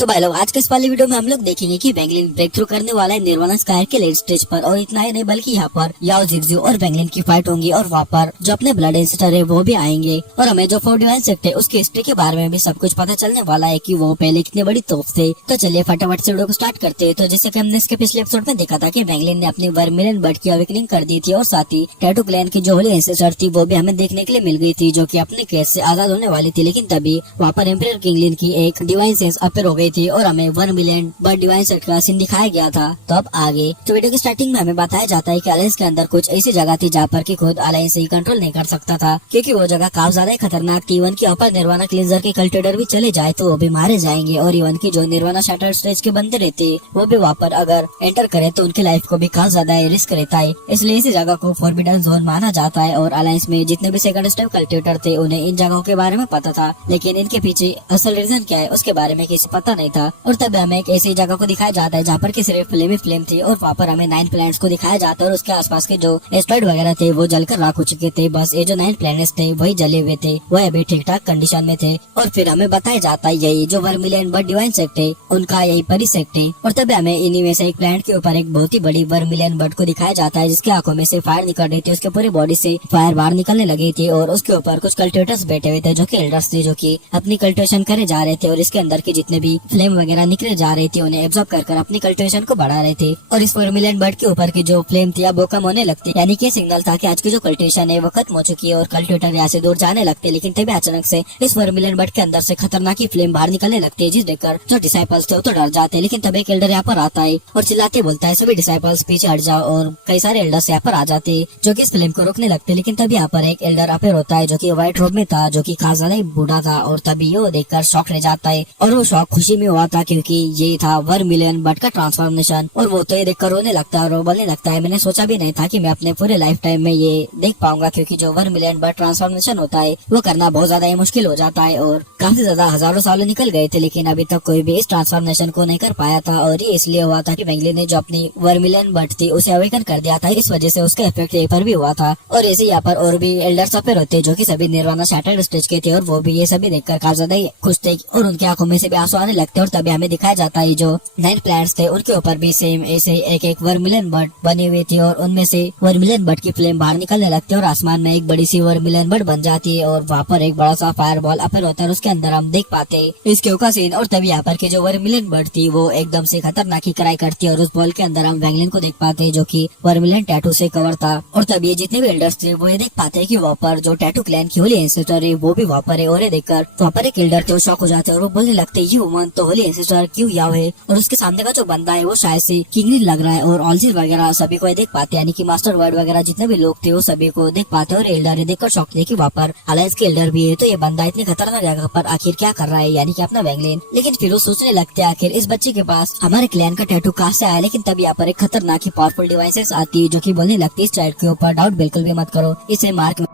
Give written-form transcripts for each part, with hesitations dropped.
तो भाई लोग आज के इस वाले वीडियो में हम लोग देखेंगे कि वैंगलिन ब्रेक थ्रू करने वाला है निर्वाणा स्कायर के लेट स्टेज पर। और इतना ही नहीं बल्कि यहाँ पर याओ जिगजू और वैंगलिन की फाइट होंगी और वहाँ पर जो अपने ब्लड एंसेस्टर है वो भी आएंगे और हमें जो 4 डिवाइन सेक्ट है उसकी हिस्ट्री के बारे में भी सब कुछ पता चलने वाला है कि वो पहले कितने बड़ी तोप थे। तो चलिए फटाफट से वीडियो को स्टार्ट करते हैं। तो जैसे कि हमने इसके पिछले एपिसोड में देखा था कि वैंगलिन ने अपनी वर्मिलियन बर्ड की अवेकनिंग कर दी थी और साथ ही टैटू क्लैन की जो होली एंसेस्टर थी वो भी हमें देखने के लिए मिल गई थी, जो की अपने केस से आजाद होने वाली थी। लेकिन तभी वहाँ पर एम्परर किंगलिन की एक डिवाइन सेंस अपेयर हो गई थी और हमें 1 मिलियन बर्ड डिवाइन सेट का सीन दिखाया गया था। तो अब आगे तो वीडियो की स्टार्टिंग में हमें बताया जाता है कि अलायंस के अंदर कुछ ऐसी जगह थी जहाँ पर कि खुद अलायंस ही कंट्रोल नहीं कर सकता था, क्योंकि वो जगह काफी ज्यादा खतरनाक थी। इवन की अपर निर्वाणा क्लींजर के कल्टिवेटर भी चले जाए तो वो भी मारे जाएंगे और इवन की जो निर्वाणा शैटर्ड स्टेज के बंदे रहते वो भी वहाँ पर अगर एंटर करे तो उनकी लाइफ को भी काफी ज्यादा रिस्क रहता है। इसलिए इस जगह को फॉरबिडन जोन माना जाता है। और अलायंस में जितने भी सेकंड स्टेप कल्टिवेटर थे उन्हें इन जगहों के बारे में पता था, लेकिन इनके पीछे असल रीजन क्या है उसके बारे में किसी पता नहीं था। और तब हमें एक ऐसी जगह को दिखाया जाता है जहाँ पर की सिर्फ फ्लेम ही फ्लेम थी और वहाँ पर हमें 9 प्लैनेट्स को दिखाया जाता है और उसके आसपास के जो एस्ट्रॉइड वगैरह थे वो जलकर राख हो चुके थे। बस ये जो 9 प्लैनेट्स थे वही जले हुए थे, वह अभी ठीक ठाक कंडीशन में थे। और फिर हमें बताया जाता है यही जो वर्मिलियन बर्ड डिवाइन सेक्ट है उनका यही परी सेक्ट है। और तब हमें इन्हीं में से एक प्लैनेट के ऊपर एक बहुत ही बड़ी वर्मिलियन बर्ड को दिखाया जाता है जिसकी आंखों में से फायर निकल रही थी, उसके पूरी बॉडी से फायर बाहर निकलने लगी थी और उसके ऊपर कुछ कल्टिवेटर्स बैठे हुए थे जो कि एल्डर्स थे, जो कि अपनी कल्टिवेशन करे जा रहे थे और इसके अंदर के जितने भी फ्लेम वगैरह निकले जा रही थी उन्हें एब्जॉर्ब कर अपनी कल्टिवेशन को बढ़ा रहे थे। और इस वर्मिलियन बर्ड के ऊपर की जो फ्लेम थी अब वो कम होने लगती, यानी कि सिग्नल था कि आज की जो कल्टिवेशन है वो खत्म हो चुकी है और कल्टिवेटर यहाँ से दूर जाने लगते। लेकिन तभी अचानक से इस वर्मिलियन बर्ड के अंदर से खतरनाक फ्लेम बाहर निकलने लगती है, जिस देखकर जो डिसाइपल्स थे वो तो डर जाते हैं। लेकिन तभी एक एल्डर यहाँ पर आता है और चिल्लाते बोलता है सभी डिसाइपल्स पीछे हट जाओ और कई सारे एल्डर्स यहाँ पर आ जाते हैं जो कि इस फ्लेम को रोकने लगते। लेकिन तभी यहाँ पर एक एल्डर अपेयर होता है जो कि व्हाइट रोब में था, जो कि खास ज्यादा ही बूढ़ा था और तभी वो देखकर शॉक रह जाता है। और वो शॉक खुशी में हुआ था क्योंकि ये था वर्मिलियन बर्ड का ट्रांसफॉर्मेशन। और वो तो ये देखकर रोने लगता है और वो बोलने लगता है मैंने सोचा भी नहीं था कि मैं अपने पूरे लाइफ टाइम में ये देख पाऊंगा, क्योंकि जो वर्मिलियन बर्ड ट्रांसफॉर्मेशन होता है वो करना बहुत ज्यादा मुश्किल हो जाता है और काफी ज्यादा हजारों सालों निकल गए थे लेकिन अभी तक कोई भी इस ट्रांसफॉर्मेशन को नहीं कर पाया था। और ये इसलिए हुआ था कि वैंगलिन ने जो अपनी वर्मिलियन बर्ड थी उसे अवेकन कर दिया था, इस वजह से उसका इफेक्ट यहीं पर भी हुआ था। और ऐसे यहाँ पर और भी एल्डर्स अपेयर होते जो कि सभी निर्वाणा शैटर्ड स्टेज के थे और वो भी ये सभी देखकर काफी ज्यादा खुश थे और उनकी आंखों में से भी आंसू आने लगते। और तभी हमें दिखाया जाता है जो 9 प्लैनेट्स थे उनके ऊपर भी सेम ऐसे एक वर्मिलियन बर्ड बनी हुई थी और उनमें से वर्मिलियन बर्ड की फ्लेम बाहर निकलने लगती है और आसमान में एक बड़ी सी वर्मिलियन बर्ड बन जाती है और वहाँ पर एक बड़ा सा फायर बॉल अपेयर होता है और उसके अंदर हम देख पाते हैं इसके का सीन। और तभी यहाँ पर की जो वर्मिलियन बर्ड थी वो एकदम से खतरनाक ही कराई करती है और उस बॉल के अंदर हम वैंगलिन को देख पाते हैं जो कि वर्मिलियन टैटू से कवर था। और तभी ये जितने भी एल्डर्स थे वो ये देख पाते हैं कि वहाँ पर जो टैटू क्लैन की होली एंसेस्टर है वो भी वहाँ पर है। और ये देखकर वहाँ पर एक एल्डर थे वो शॉक हो जाते हैं और वो बोलने लगते ये वुमन तो होली एंसेस्टर क्यों याव है। और उसके सामने का जो बंदा है वो शायद से किंगलिन लग रहा है और ऑलजीर वगैरह सभी को देख पाते हैं, यानी कि मास्टर वर्ड वगैरह जितने भी लोग थे वो सभी को देख पाते हैं। और एल्डर देखकर शॉक थे कि वहाँ पर अलायंस के एल्डर भी है, तो ये बंदा इतनी खतरनाक जगह पर आखिर क्या कर रहा है, यानी कि अपना वैंगलिन। लेकिन फिर वो सोचने लगते हैं आखिर इस बच्चे के पास हमारे क्लैन का टैटू कहाँ से आया। लेकिन तभी यहाँ पर एक खतरनाक ही पावरफुल डिवाइसेस आती है जो कि बोलने लगती है इस चाइल्ड के ऊपर डाउट बिल्कुल भी मत करो, इसे मार्क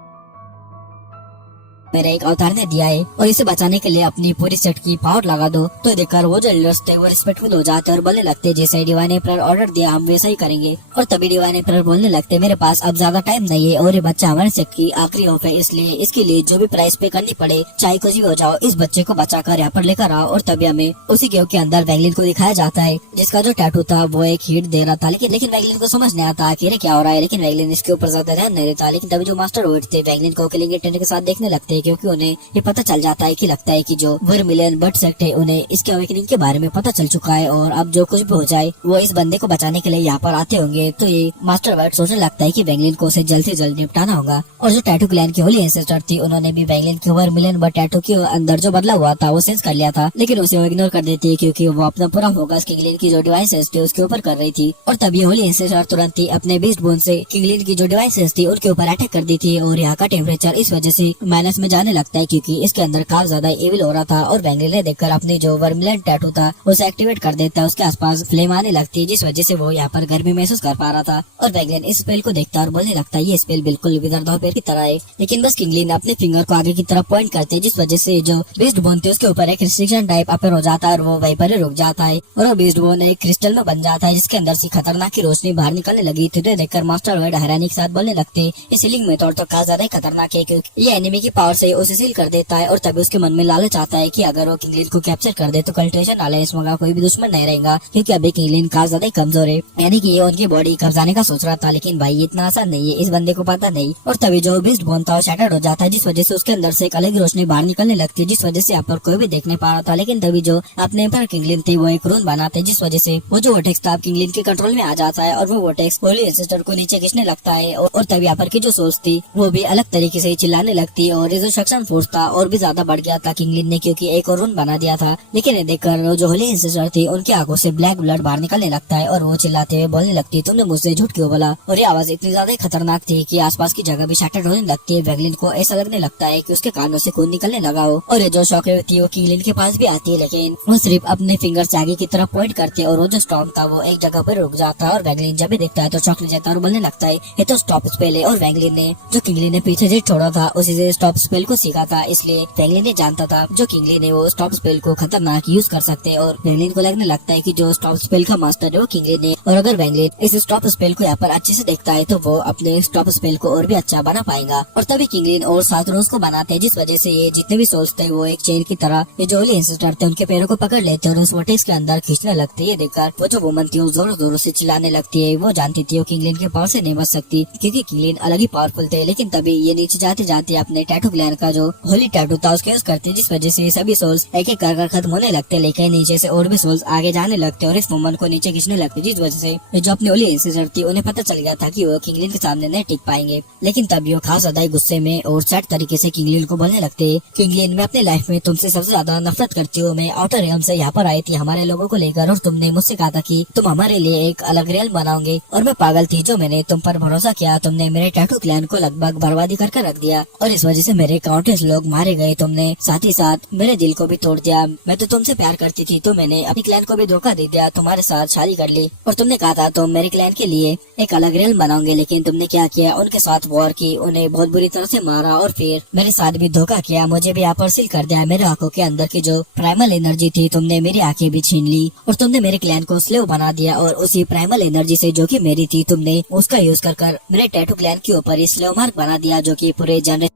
मेरे एक अवतार ने दिया है और इसे बचाने के लिए अपनी पूरी सेट की पावर लगा दो। तो देखकर वो जो एल्डर्स थे वो रिस्पेक्टफुल हो जाते और बोलने लगते जैसे डिवाइन एम्परर ऑर्डर दिया हम वैसा ही करेंगे। और तभी डिवाइन एम्परर बोलने लगते मेरे पास अब ज्यादा टाइम नहीं है और ये बच्चा हमारे सेट की आखिरी ऑफ है, इसलिए इसके लिए जो भी प्राइस पे करनी पड़े चाहे कुछ भी हो जाओ इस बच्चे को बचाकर यहाँ पर लेकर आओ। और तभी हमें उसी गेव के अंदर वैंगलिन को दिखाया जाता है जिसका जो टैटू था वो एक हीट दे रहा था। लेकिन वैंगलिन को समझ नहीं आता आखिर क्या हो रहा है, लेकिन वैंगलिन इसके ऊपर ज्यादा ध्यान नहीं देता। लेकिन तभी जो मास्टर वर्ड थे वैंगलिन को किलिंग इंटेंट के साथ देखने लगते हैं क्योंकि उन्हें पता चल जाता है कि लगता है कि जो वर्मिलियन बर्ड सेक्ट है उन्हें इसके अवेकनिंग के बारे में पता चल चुका है और अब जो कुछ भी हो जाए वो इस बंदे को बचाने के लिए यहाँ पर आते होंगे। तो ये मास्टर वर्ड सोचने लगता है कि वैंगलिन को उसे जल्द से जल्द निपटाना होगा। और जो टैटू क्लैन की होली एंसेस्टर थी उन्होंने भी वैंगलिन के वर्मिलियन बर्ड टैटू के अंदर जो बदला हुआ था वो सेंस कर लिया था, लेकिन उसे वो इग्नोर कर देती है क्योंकि वो अपना पूरा फोकस किंगलिन की जो डिवाइसेस थी उसके ऊपर कर रही थी। और तभी होली एंसेस्टर तुरंत ही अपने बीस्ट बोन से किंगलिन की जो डिवाइसेस थी उनके ऊपर अटैक कर दी थी और यहाँ का टेम्परेचर इस वजह से माइनस में जाने लगता है क्योंकि इसके अंदर काफी ज्यादा एविल हो रहा था। और वैंगलिन ने देखकर अपनी जो वर्मिलियन टैटू था उसे एक्टिवेट कर देता है, उसके आसपास फ्लेम आने लगती है जिस वजह से वो यहाँ पर गर्मी महसूस कर पा रहा था। और वैंगलिन इस स्पेल को देखता और बोलने लगता है ये स्पेल बिल्कुल विदर्भ पेड़ की तरह है, लेकिन बस किंगलिन अपने फिंगर को आगे की तरफ पॉइंट करते हैं जिस वजह से जो बीस्ट बोन थे उसके ऊपर एक रिस्ट्रिक्शन टाइप अपेयर हो जाता है और वो वहीं पर ही रुक जाता है और वो बीस्ट बोन एक क्रिस्टल में बन जाता है जिसके अंदर से खतरनाक की रोशनी बाहर निकलने लगी थी। तो देखकर मास्टर वर्ड हैरानी के साथ बोलने लगते इस सीलिंग मेथड तो काफी ज्यादा खतरनाक है क्योंकि ये एनिमी की पावर से उसे सील कर देता है और तभी उसके मन में लालच आता है कि अगर वो किंगलिन को कैप्चर कर दे तो कल्टिवेशन अलायंस में कोई भी दुश्मन नहीं रहेगा, क्योंकि अभी किंगलिन काफी ज्यादा कमजोर है। यानी कि ये उनकी बॉडी कब्जाने का सोच रहा था, लेकिन भाई इतना आसान नहीं है, इस बंदे को पता नहीं। और तभी जो बीस्ट बोन था वो शैटर्ड हो जाता है, जिस वजह से उसके अंदर से एक अलग रोशनी बाहर निकलने लगती है, जिस वजह से यहाँ पर कोई भी देख नहीं पा रहा था। लेकिन तभी जो अपने एम्पर किंगलिन थे वो एक रून बनाते, जिस वजह से वो जो वोटेक्स था किंगलिन के कंट्रोल में आ जाता है और वो वोटेक्स होली एंसेस्टर को नीचे खींचने लगता है। और तभी यहाँ पर की जो सोच थी वो भी अलग तरीके से चिल्लाने लगती है और ये जो सक्शन फोर्स था और भी ज्यादा बढ़ गया था किंगलिन ने, क्योंकि एक और रून बना दिया था। लेकिन ये देखकर जो होली एंसेस्टर थी उनकी आंखों से ब्लैक ब्लड बाहर निकलने लगता है और वो चिल्लाते हुए बोलने लगती है, तुमने मुझसे झूठ क्यों बोला। और ये आवाज इतनी ज्यादा खतरनाक थी कि आसपास की जगह भी शैटर्ड होने लगती है। वैगलिन को ऐसा लगने लगता है कि उसके कानों से खून निकलने लगा हो। और ये जो शॉकवेव थी वो किंगलिन के पास भी आती है, लेकिन वो सिर्फ अपने फिंगर्स आगे की तरफ पॉइंट करते और वो जो स्टॉर्म था वो एक जगह पर रुक जाता है। और वैगलिन जब भी देखता है तो शॉक ले जाता है और बोलने लगता है ये तो स्टॉप स्पेल है। और वैगलिन ने जो किंगलिन ने पीछे से छोड़ा था उसी से स्टॉप स्पेल को सीखा था, इसलिए वैगलिन ने जानता था जो किंगलिन है वो स्टॉप स्पेल को खतरनाक यूज कर सकते हैं। और वैगलिन को लगने लगता है कि जो स्टॉप स्पेल का मास्टर है वो किंगलिन है, और अगर वैगलिन इस स्टॉप स्पेल को यहाँ पर अच्छे से देखता है तो वो अपने स्टॉप स्पेल को और भी अच्छा बना पाएगा। और तभी किंगलिन और 7 रोज को बनाते हैं, जिस वजह से ये जितने भी सोल्स थे वो एक चेन की तरह ये जो होली एंसेस्टर थे उनके पैरों को पकड़ लेते और उस वोटेक्स के अंदर खींचने लगते हैं। ये देखकर वो जो वुमन थी वो जोरों जोरों से चिल्लाने लगती है। वो जानती थी वो किंगलिन के पावर से नहीं बच सकती, क्योंकि किंगलिन अलग ही पावरफुल थे। लेकिन तभी ये नीचे जाते जाते अपने टैटू ग्लैन का जो होली टैटू था उसके यूज करते, जिस वजह से सभी सोल्स एक एक कर खत्म होने लगते। लेकिन नीचे से और भी सोल्स आगे जाने लगते और इस वुमन को नीचे खींचने लगते, जिस वजह से जो अपनी होली एंसेस्टर थी उन्हें पता चल गया था कि वो किंगलिन के सामने नहीं टिक पाएंगे। लेकिन तभी वो खास ज्यादा गुस्से में और सैड तरीके से किंगलिन को बोलने लगते, किंगलिन मैं अपने लाइफ में तुमसे सबसे ज्यादा नफरत करती हूँ। मैं आउटर रियम से यहाँ पर आई थी हमारे लोगों को लेकर और तुमने मुझसे कहा था कि तुम हमारे लिए एक अलग रियल बनाओगे, और मैं पागल थी जो मैंने तुम पर भरोसा किया। तुमने मेरे टैटू क्लैन को लगभग बर्बादी करके रख दिया और इस वजह से मेरे काउंटलेस लोग मारे गए। तुमने साथ ही साथ मेरे दिल को भी तोड़ दिया। मैं तो तुमसे प्यार करती थी तो मैंने अपनी क्लैन को भी धोखा दे दिया, तुम्हारे साथ शादी कर ली और तुमने कहा था तुम मेरे क्लैन के लिए एक अलग रियल बनाओगे। लेकिन तुमने क्या किया, उनके साथ वॉर की, उन्हें बहुत बुरी तरह से मारा और फिर मेरे साथ भी धोखा किया। मुझे भी यहाँ पर सील कर दिया। मेरे आंखों के अंदर की जो प्राइमल एनर्जी थी तुमने मेरी आंखें भी छीन ली और तुमने मेरे क्लैन को स्लेव बना दिया और उसी प्राइमल एनर्जी से जो कि मेरी थी तुमने उसका यूज कर मेरे टैटू क्लैन के ऊपर स्लेव मार्क बना दिया, जो कि पूरे जनरेशन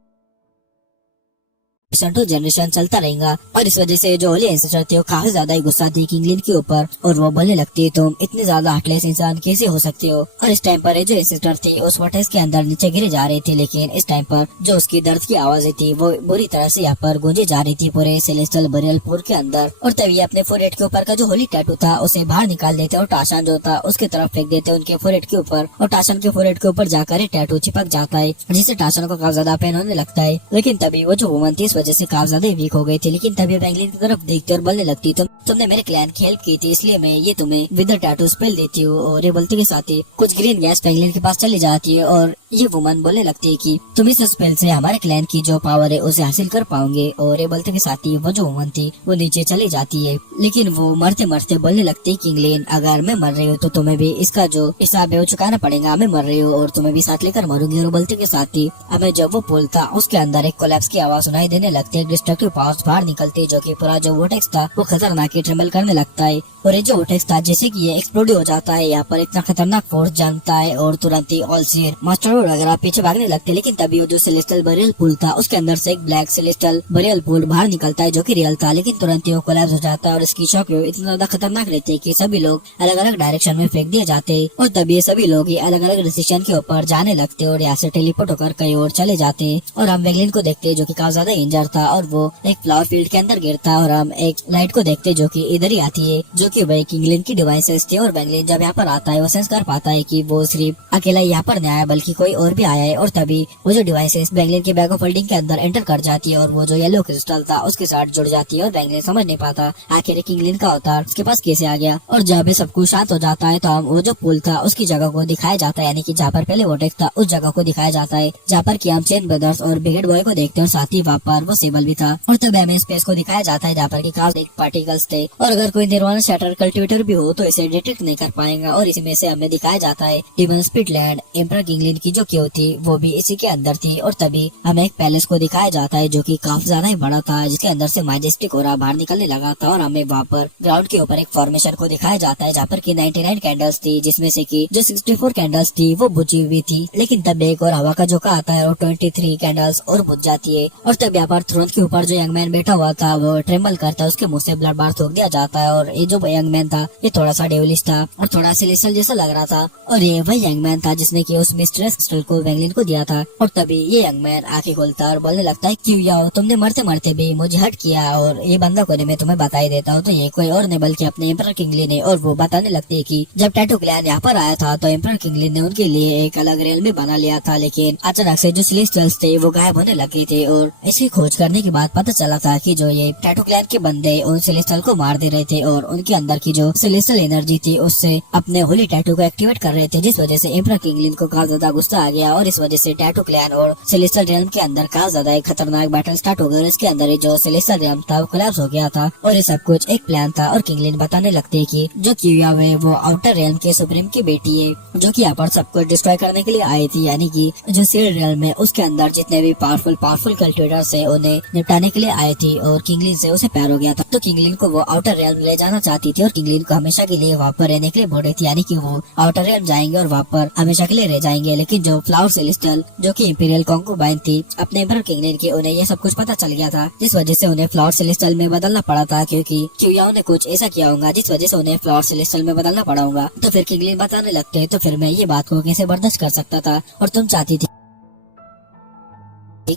टू जनरेशन चलता रहेगा। और इस वजह से जो होली एंसेस्टर थे वो काफी ज्यादा ही गुस्सा थी किंगलिन के ऊपर और वो बोलने लगती है तुम इतने ज्यादा हार्टलेस इंसान कैसे हो सकते हो। और इस टाइम पर जो एंसेस्टर थे उस वोटेक्स के अंदर नीचे गिरे जा रहे थे, लेकिन इस टाइम पर जो उसकी दर्द की आवाजें थी वो बुरी तरह से यहाँ पर गूंजी जा रही थी पूरे सेलेस्टियल बरियल पूल के अंदर। और तभी अपने फोरहेड के ऊपर का जो होली टैटू था उसे बाहर निकाल देते और टाशान जो था उसके तरफ फेंक देते उनके फोरहेड के ऊपर, और टाशान के फोरहेड के ऊपर जाकर टैटू चिपक जाता है, जिससे टाशान को काफी ज्यादा पेन होने लगता है। लेकिन तभी वो जो वुमन थी इस वजह से काफी ज्यादा वीक हो गई थी। लेकिन तभी वैगलिन की तरफ देखती और बोलने लगती तुमने मेरे क्लैन की हेल्प की थी, इसलिए मैं ये तुम्हें विद टैटू स्पेल देती हूँ। और ये बोलते के साथ ही कुछ ग्रीन गैस वैगलिन के पास चली जाती है और ये वुमन बोलने लगती है कि तुम इस स्पेल से हमारे क्लैन की जो पावर है उसे हासिल कर पाओगे। और ये बोलते के साथ ही वो जो वुमन थी वो नीचे चली जाती है। लेकिन वो मरते मरते बोलने लगती है किंगलिन अगर मैं मर रही हूँ तो तुम्हें भी इसका जो हिसाब है वो चुकाना पड़ेगा। मैं मर रही हूँ और तुम्हें भी साथ लेकर मरूंगी। और बोलते के साथ ही हमें जब वो पुल था उसके अंदर एक कोलैप्स की आवाज सुनाई देने लगती है, डिस्ट्रक्टिव पावर्स बाहर निकलती है, जो कि पूरा जो वोटेक्स था वो खतरनाक ट्रेमल करने लगता है। और ये जो वोटेक्स था जैसे कि ये एक्सप्लोड हो जाता है, यहाँ पर इतना खतरनाक फोर्स जानता है और तुरंत ही ऑल सीर मास्टर वगैरह पीछे भागने लगते हैं। लेकिन तभी वो जो सेलेस्टियल बरियल पूल था उसके अंदर से एक ब्लैक सेलेस्टियल बरियल पूल बाहर निकलता है जो कि रियल था, लेकिन तुरंत ही वो कोलैप्स हो जाता है और इसकी शॉकवेव इतना ज्यादा खतरनाक रहती है कि सभी लोग अलग अलग डायरेक्शन में फेंक दिए जाते हैं। और तभी ये सभी लोग अलग अलग डिसीजन के ऊपर जाने लगते हैं और यहाँ से टेलीपोर्ट होकर कहीं और चले जाते हैं। और हम वैगलिन को देखते हैं जो कि काफी ज्यादा इंजर था और वो एक फ्लावर फील्ड के अंदर गिरता है। और हम एक लाइट को देखते हैं जो कि इधर ही आती है, जो कि वही किंगलिन की डिवाइसेस थी। और वैगलिन जब यहाँ पर आता है वो सेंस कर पाता है कि वो सिर्फ अकेला यहाँ पर नहीं आया बल्कि कोई और भी आया है। और तभी वो जो डिवाइसेस वैगलिन के बैग ऑफ होल्डिंग के अंदर एंटर कर जाती है और वो जो येलो क्रिस्टल था उसके साथ जुड़ जाती है। और वैगलिन समझ नहीं पाता आखिर किंगलिन का अवतार उसके पास कैसे आ गया। और जब ये सब कुछ शांत हो जाता है तो हम वो जो पुल था उसकी जगह को दिखाया जाता है, यानी कि जहाँ पर पहले वोटेक्स था उस जगह को दिखाया जाता है, जहाँ पर कि हम चेन ब्रदर्स और ब्रिगेड बॉय को देखते हैं और साथ ही वहाँ पर वो सेबल भी था। और तब हमें स्पेस को दिखाया जाता है जहाँ पर की काफी पार्टिकल्स थे और अगर कोई निर्वाण शैटर कल्टिवेटर भी हो तो इसे डिटेक्ट नहीं कर पाएगा। और इसमें से हमें दिखाया जाता है डिमन स्पिटलैंड एम्परर किंगलिन की जो क्यों थी वो भी इसी के अंदर थी। और तभी हमें एक पैलेस को दिखाया जाता है जो कि काफी ज्यादा ही बड़ा था, जिसके अंदर से मैजेस्टिक ओरा बाहर निकलने लगा था। और हमें वहाँ पर ग्राउंड के ऊपर एक फॉर्मेशन को दिखाया जाता है जहाँ पर की 99 कैंडल्स थी, जिसमें से की जो 64 कैंडल्स थी वो बुझी हुई थी। लेकिन तब एक और हवा का झोंका आता है और 23 कैंडल्स और बुझ जाती है। और तब यहाँ पर थ्रोन के ऊपर जो यंग मैन बैठा हुआ था वो ट्रेम्बल करता है, उसके मुंह से ब्लड बाहर थूक दिया जाता है। और ये जो यंग मैन था ये थोड़ा सा डेविलिश था और थोड़ा सेलेस्टियल जैसा लग रहा था। और ये वही यंग मैन था जिसने की उस मिस्ट्रेस क्रिस्टल को वेंगलिन को दिया था। और तभी ये यंग मैन आंखें खोलता है और बोलने लगता है, क्यों याओ तुमने मरते मरते भी मुझे हट किया, और ये बंदा को मैं तुम्हें बता ही देता हूँ। तो ये कोई और नहीं बल्कि अपने एम्परर किंगली ने। और वो बताने लगती है कि जब टैटू क्लैन यहाँ पर आया था तो एम्परर किंगली ने उनके लिए एक अलग रेल में बना लिया था, लेकिन अचानक से जो सेलेस्टियल्स थे वो गायब होने लगे थे। और इसकी खोज करने के बाद पता चला था कि जो ये टैटू क्लैन के बंदे उन सेलेस्टियल को मार दे रहे थे और उनके अंदर की जो सेलेस्टियल एनर्जी थी उससे अपने होली टैटू को एक्टिवेट कर रहे थे, जिस वजह से एम्परर किंगलिन को काफी ज्यादा गुस्सा आ गया। और इस वजह से टैटू क्लैन और सेलेस्टियल रियल्म के अंदर काफी ज्यादा एक खतरनाक बैटल स्टार्ट हो गया। और इसके अंदर जो सेलेस्टियल रियल्म था वो कोलैप्स हो गया था। और ये सब कुछ एक प्लान था। और किंगलिन बताने लगते है कि जो क्यूया है वो आउटर रियल्म के सुप्रीम की बेटी है जो कि यहाँ पर सब कुछ डिस्ट्रॉय करने के लिए आई थी, यानी कि जो सीड रियल्म है उसके अंदर जितने भी पावरफुल कल्टिवेटर्स है उन्हें निपटाने के लिए आई थी। और किंगलिन से उसे प्यार हो गया था, तो किंगलिन को वो आउटर रियल्म ले जाना चाहती थी। और किंगलिन को हमेशा के लिए वहाँ पर रहने के लिए बोल रही थी, यानी कि वो आउटर रियल्म जाएंगे और वहाँ पर हमेशा के लिए रह जाएंगे। लेकिन जो फ्लावर सेलेस्टियल जो कि इंपीरियल कॉन्कुबाइन थी अपने एम्परर किंगलिन की, उन्हें ये सब कुछ पता चल गया था, जिस वजह से उन्हें फ्लावर सेलेस्टियल में बदलना पड़ा था, क्योंकि क्यूयाओं ने कुछ ऐसा किया होगा जिस वजह से उन्हें फ्लावर सेलेस्टियल में बदलना पड़ा होगा। तो फिर किंगलिन बताने लगते हैं, तो फिर मैं ये बात को कैसे बर्दाश्त कर सकता था, और तुम चाहती थी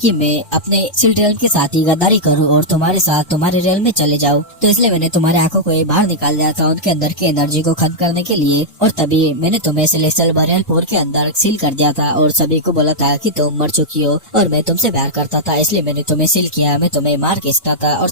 कि मैं अपने सिल्ड रियल्म के साथ ही गद्दारी करूं और तुम्हारे साथ तुम्हारे रियल्म में चले जाऊं, तो इसलिए मैंने तुम्हारे आंखों को बाहर निकाल दिया था उनके अंदर की एनर्जी को खत्म करने के लिए। और तभी मैंने तुम्हें सेलेस्टियल बरियल पोर के अंदर सील कर दिया था और सभी को बोला था कि तुम मर चुकी हो और मैं तुमसे प्यार करता था, इसलिए मैंने तुम्हें सील किया, मैं तुम्हें मार खींचता था। और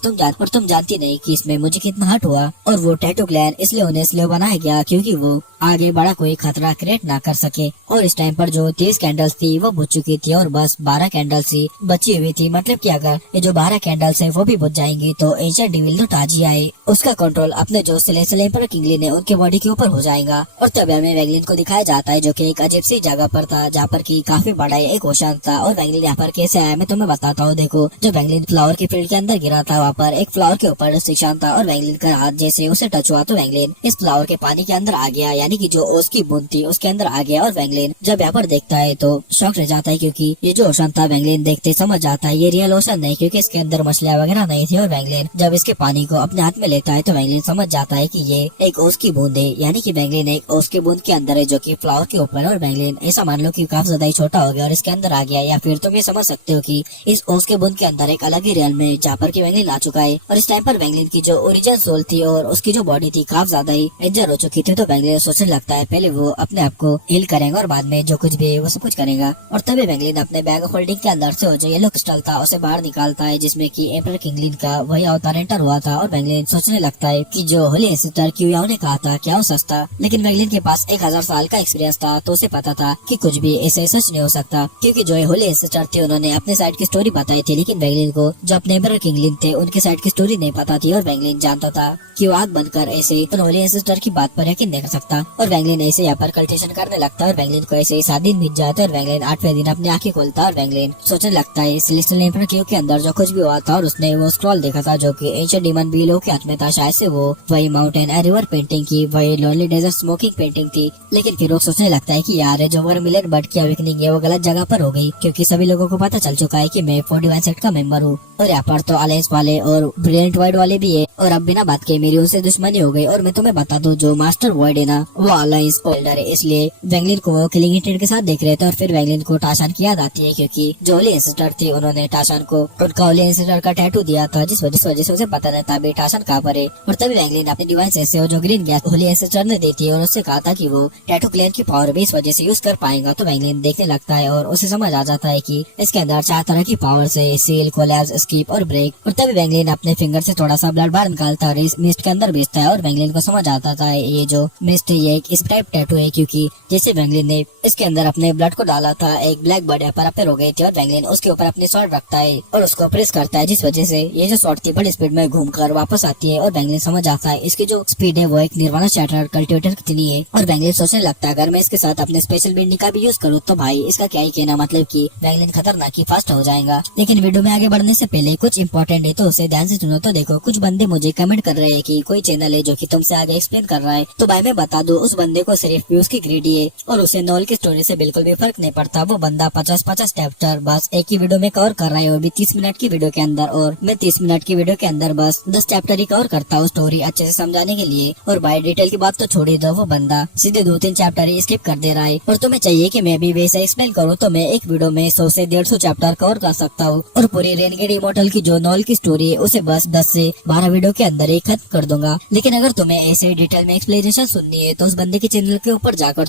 तुम जानती नहीं कि इसमें मुझे कितना हर्ट हुआ। और वो टैटू क्लैन इसलिए उन्हें स्लेव बनाया गया क्योंकि वो आगे बड़ा कोई खतरा क्रिएट ना कर सके। और इस टाइम पर जो 30 कैंडल्स थी वो बुझ चुकी थी और बस 12 कैंडल्स ही बची हुई थी। मतलब कि अगर ये जो 12 कैंडल्स है वो भी बुझ जाएंगी तो एंशिएंट डेविल जो ताजी आए उसका कंट्रोल अपने जो सेलेस्टियल एम्परर किंगलिन है उनके बॉडी के ऊपर हो जाएगा। और तब हमें वेंगलिन को दिखाया जाता है जो कि एक अजीब सी जगह पर था जहाँ पर की काफी बड़ा एक ओशन था। और वेंगलिन यहाँ पर कैसे आया मैं तुम्हें बताता हूँ। देखो, जब वेंगलिन फ्लावर के फील्ड के अंदर गिरा था वहाँ पर एक फ्लावर के ऊपर रिस्ट्रिक्शन था और वेंगलिन का हाथ जैसे उसे टच हुआ तो वेंगलिन इस फ्लावर के पानी के अंदर आ गया, यानी कि जो ओस की बूंद थी उसके अंदर आ गया। और वेंगलिन जब यहाँ पर देखता है तो शॉक रह जाता है क्योंकि ये जो ओशन था वेंगलिन देखते समझ जाता है ये रियल ओशन नहीं, क्योंकि इसके अंदर मछलियाँ वगैरह नहीं थी। और वेंगलिन जब इसके पानी को अपने हाथ में लेता है तो वेंगलिन समझ जाता है कि ये एक ओस की बूंद है, यानी कि वेंगलिन एक ओस की बूंद के अंदर है जो कि फ्लावर के ऊपर। और वेंगलिन ऐसा मान लो कि काफी ज्यादा ही छोटा हो गया और इसके अंदर आ गया, या फिर तुम ये समझ सकते हो कि इस ओस के बूंद के अंदर एक अलग ही रियल में जहाँ पर की वेंगलिन आ चुका है। और इस टाइम पर वेंगलिन की जो ओरिजिनल सोल थी और उसकी जो बॉडी थी काफी ज्यादा ही इंजर हो चुकी थी। तो वेंगलिन सोचने लगता है पहले वो अपने आप को हील करेगा और बाद में जो कुछ भी है वो सब कुछ करेगा। और तभी वेंगलिन अपने बैग ऑफ होल्डिंग के अंदर से जो येलो क्रिस्टल था उसे बाहर निकालता है जिसमें कि एम्परर किंगलिन का वही अवतार एंटर हुआ था। और वेंगलिन सोचने लगता है कि जो होली एंसेस्टर क्यूयाओ ने कहा था क्या हो सस्ता, लेकिन वेंगलिन के पास 1000 साल का एक्सपीरियंस था तो उसे पता था कि कुछ भी ऐसे सच नहीं हो सकता, क्योंकि जो होली एंसेस्टर थे उन्होंने अपने साइड की स्टोरी बताई थी, लेकिन वेंगलिन को जो अपने एम्परर किंगलिन थे उनके साइड की स्टोरी नहीं पता थी। और वेंगलिन जानता था कि वो आग बनकर ऐसे होली एंसेस्टर की बात पर यकीन नहीं कर सकता। और वेंगलिन ऐसे यहाँ पर कल्टिवेशन करने लगता है और वेंगलिन को ऐसे ही 7 दिन बीत जाते और वेंगलिन 8वें दिन अपनी आंखें खोलता और वेंगलिन सोचने लगता है सेलेस्टियल एम्परर क्यू के अंदर जो कुछ भी हुआ था और उसने वो स्क्रॉल देखा था जो कि एंशिएंट डीमन बीलो के हाथ में था, शायद से वो वही माउंटेन एंड रिवर पेंटिंग की वही लोनली डेजर्ट स्मोकिंग पेंटिंग थी। लेकिन फिर वो सोचने लगता है कि यार जो वर्मिलियन बर्ड की अवेकनिंग है वो गलत जगह पर हो गई, क्योंकि सभी लोगों को पता चल चुका है कि मैं 41 सेट का मेंबर हूँ और यहाँ पर तो अलायंस वाले और ब्रिलियंट वॉइड वाले भी है। और अब बिना बात के मेरी उनसे दुश्मनी हो गई। और मैं तुम्हें बता दूं जो मास्टर वॉइड है ना वो अलायंस होल्डर है, इसलिए वेंगलिन को वो किलिंग इंटेंट के साथ देख रहे थे। और फिर वेंगलिन को टाशान की याद आती है क्योंकि जो होली एंसेस्टर थे उन्होंने टाशान को उनका होली एंसेस्टर का टैटू दिया था, जिस वजह से उसे पता नहीं था अभी टाशान कहाँ पर है। और तभी वेंगलिन अपनी डिवाइस से जो ग्रीन गैस होली एंसेस्टर ने दी थी और उससे कहा था कि वो टैटू क्लेयर की पावर भी इस वजह से यूज कर पाएगा। तो वेंगलिन देखने लगता है और उसे समझ आ जाता है कि इसके अंदर 4 तरह की पावर है, सील, कोलैप्स, स्कीप और ब्रेक। और तभी वेंगलिन अपने फिंगर से थोड़ा सा ब्लड बाहर निकालता है और इस मिस्ट के अंदर भेजता है। और वेंगलिन को समझ आता था ये जो मिस्ट है ये एक इस टाइप टैटू है, क्योंकि जैसे वेंगलिन ने इसके अंदर अपने ब्लड को डाला था एक ब्लैक बर्ड पर अपेयर हो गई थी और वेंगलिन उसके ऊपर अपनी शॉट रखता है और उसको प्रेस करता है, जिस वजह से ये जो शॉट थी बड़ी स्पीड में घूमकर वापस आती है और बैंगलिन समझ आता है इसकी जो स्पीड है वो एक निर्वाणा शैटर कल्टिवेटर कितनी है। और बैंगलिन सोचने लगता है अगर मैं इसके साथ अपने स्पेशल बिंडी का भी यूज करूँ तो भाई इसका क्या ही कहना, मतलब कि बैंगलिन खतरनाक ही फास्ट हो जाएगा। लेकिन वीडियो में आगे बढ़ने से पहले कुछ इंपॉर्टेंट है तो उसे ध्यान से सुनो। तो देखो, कुछ बंदे मुझे कमेंट कर रहे हैं कि कोई चैनल है जो कि तुमसे आगे एक्सप्लेन कर रहा है, तो भाई मैं बता दूं उस बंदे को सिर्फ व्यूज की ग्रीडी है और उसे नॉल की स्टोरी से बिल्कुल भी फर्क नहीं पड़ता। वो बंदा 50-50 चैप्टर बस एक ही वीडियो में कवर कर रहा है, और भी 30 मिनट की वीडियो के अंदर, और मैं 30 मिनट की वीडियो के अंदर बस 10 चैप्टर ही कवर करता हूँ स्टोरी अच्छे से समझाने के लिए। और भाई डिटेल की बात तो छोड़ ही दो, वो बंदा सीधे 2-3 चैप्टर ही स्किप कर दे रहा है। और तुम्हें चाहिए कि मैं भी वैसे एक्सप्लेन करूँ तो मैं एक वीडियो में 100 से 150 चैप्टर कवर कर सकता हूँ, और पूरी रेनगेट इमॉर्टल की जो नॉल की स्टोरी है उसे बस 10 से 12 वीडियो के अंदर ही खत्म कर दूंगा। लेकिन अगर तुम्हें ऐसे डिटेल में एक्सप्लेनेशन सुननी है तो उस बंदे के चैनल के ऊपर जाकर